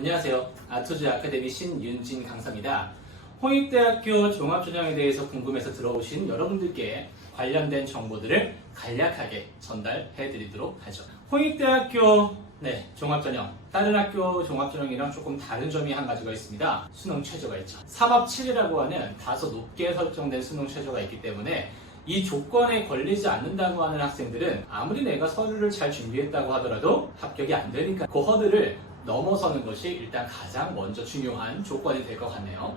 안녕하세요. 아토즈 아카데미 신윤진 강사입니다. 홍익대학교 종합전형에 대해서 궁금해서 들어오신 여러분들께 관련된 정보들을 간략하게 전달해 드리도록 하죠. 홍익대학교 종합전형, 다른 학교 종합전형이랑 조금 다른 점이 한 가지가 있습니다. 수능 최저가 있죠. 3합 7이라고 하는 다소 높게 설정된 수능 최저가 있기 때문에 이 조건에 걸리지 않는다고 하는 학생들은 아무리 내가 서류를 잘 준비했다고 하더라도 합격이 안 되니까 그 허들을 넘어서는 것이 일단 가장 먼저 중요한 조건이 될 것 같네요.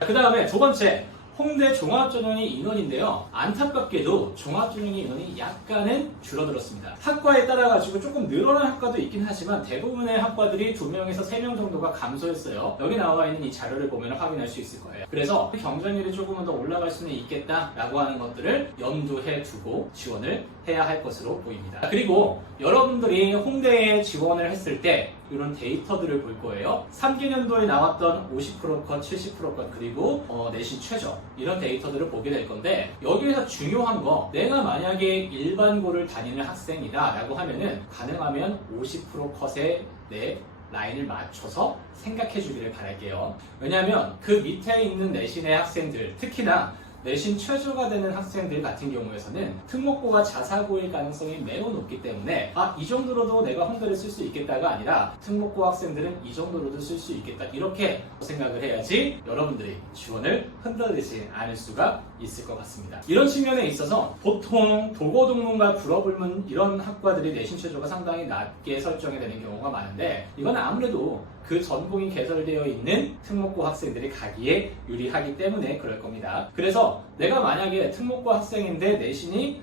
그 다음에 두 번째, 홍대 종합전형의 인원인데요. 안타깝게도 종합전형의 인원이 약간은 줄어들었습니다. 학과에 따라 가지고 조금 늘어난 학과도 있긴 하지만 대부분의 학과들이 2명에서 3명 정도가 감소했어요. 여기 나와 있는 이 자료를 보면 확인할 수 있을 거예요. 그래서 경쟁률이 조금은 더 올라갈 수는 있겠다라고 하는 것들을 염두해 두고 지원을 해야 할 것으로 보입니다. 그리고 여러분들이 홍대에 지원을 했을 때 이런 데이터들을 볼 거예요. 3개년도에 나왔던 50% 컷, 70% 컷, 그리고 내신 최저 이런 데이터들을 보게 될 건데 여기에서 중요한 거, 내가 만약에 일반고를 다니는 학생이다 라고 하면은 가능하면 50% 컷에 내 라인을 맞춰서 생각해 주기를 바랄게요. 왜냐하면 그 밑에 있는 내신의 학생들, 특히나 내신 최저가 되는 학생들 같은 경우에서는 특목고가 자사고일 가능성이 매우 높기 때문에 이 정도로도 내가 홍대를 쓸 수 있겠다가 아니라 특목고 학생들은 이 정도로도 쓸 수 있겠다, 이렇게 생각을 해야지 여러분들이 지원을 흔들리지 않을 수가 있을 것 같습니다. 이런 측면에 있어서 보통 도고동문과 불어불문 이런 학과들이 내신 최저가 상당히 낮게 설정이 되는 경우가 많은데 이건 아무래도 그 전공이 개설되어 있는 특목고 학생들이 가기에 유리하기 때문에 그럴 겁니다. 그래서 내가 만약에 특목고 학생인데 내신이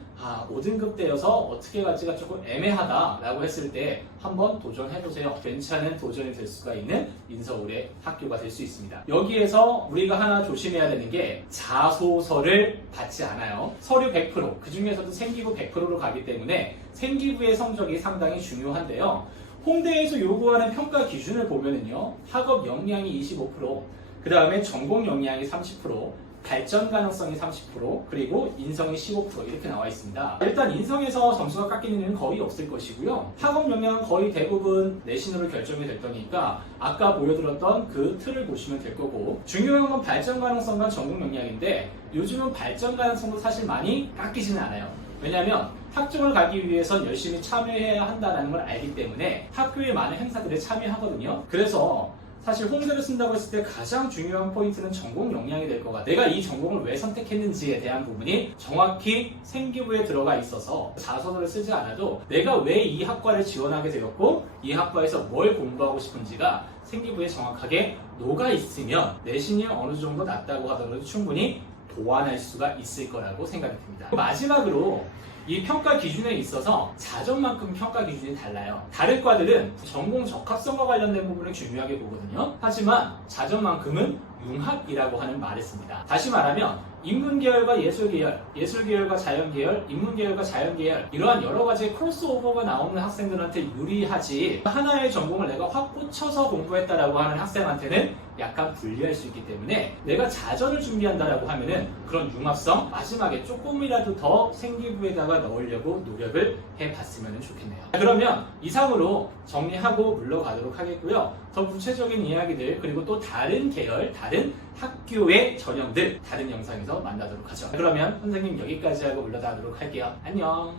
5등급 되어서 어떻게 갈지가 조금 애매하다라고 했을 때 한번 도전해보세요. 괜찮은 도전이 될 수가 있는 인서울의 학교가 될 수 있습니다. 여기에서 우리가 하나 조심해야 되는 게 자소서를 받지 않아요. 서류 100%, 그 중에서도 생기부 100%로 가기 때문에 생기부의 성적이 상당히 중요한데요. 홍대에서 요구하는 평가 기준을 보면은요, 학업 역량이 25%, 그 다음에 전공 역량이 30%, 발전 가능성이 30%, 그리고 인성이 15% 이렇게 나와 있습니다. 일단 인성에서 점수가 깎이는 일은 거의 없을 것이고요. 학업 역량은 거의 대부분 내신으로 결정이 될 거니까 아까 보여드렸던 그 틀을 보시면 될 거고, 중요한 건 발전 가능성과 전공 역량인데 요즘은 발전 가능성도 사실 많이 깎이지는 않아요. 왜냐하면 학종을 가기 위해선 열심히 참여해야 한다는 걸 알기 때문에 학교의 많은 행사들에 참여하거든요. 그래서 사실 홍대를 쓴다고 했을 때 가장 중요한 포인트는 전공 역량이 될 것 같아요. 내가 이 전공을 왜 선택했는지에 대한 부분이 정확히 생기부에 들어가 있어서 자소서를 쓰지 않아도 내가 왜 이 학과를 지원하게 되었고 이 학과에서 뭘 공부하고 싶은지가 생기부에 정확하게 녹아 있으면 내신이 어느 정도 낮다고 하더라도 충분히 보완할 수가 있을 거라고 생각이 듭니다. 마지막으로 이 평가 기준에 있어서 자전만큼 평가 기준이 달라요. 다른 과들은 전공 적합성과 관련된 부분을 중요하게 보거든요. 하지만 자전만큼은 융합이라고 하는 말을 씁니다. 다시 말하면 인문계열과 예술계열, 예술계열과 자연계열, 인문계열과 자연계열, 이러한 여러 가지 크로스오버가 나오는 학생들한테 유리하지, 하나의 전공을 내가 확 꽂혀서 공부했다라고 하는 학생한테는 약간 불리할 수 있기 때문에 내가 자전을 준비한다라고 하면은 그런 융합성 마지막에 조금이라도 더 생기부에다가 넣으려고 노력을 해봤으면 좋겠네요. 그러면 이상으로 정리하고 물러가도록 하겠고요. 더 구체적인 이야기들, 그리고 또 다른 계열, 다른 학교의 전형들 다른 영상에서 만나도록 하죠. 그러면 선생님 여기까지 하고 물러가도록 할게요. 안녕.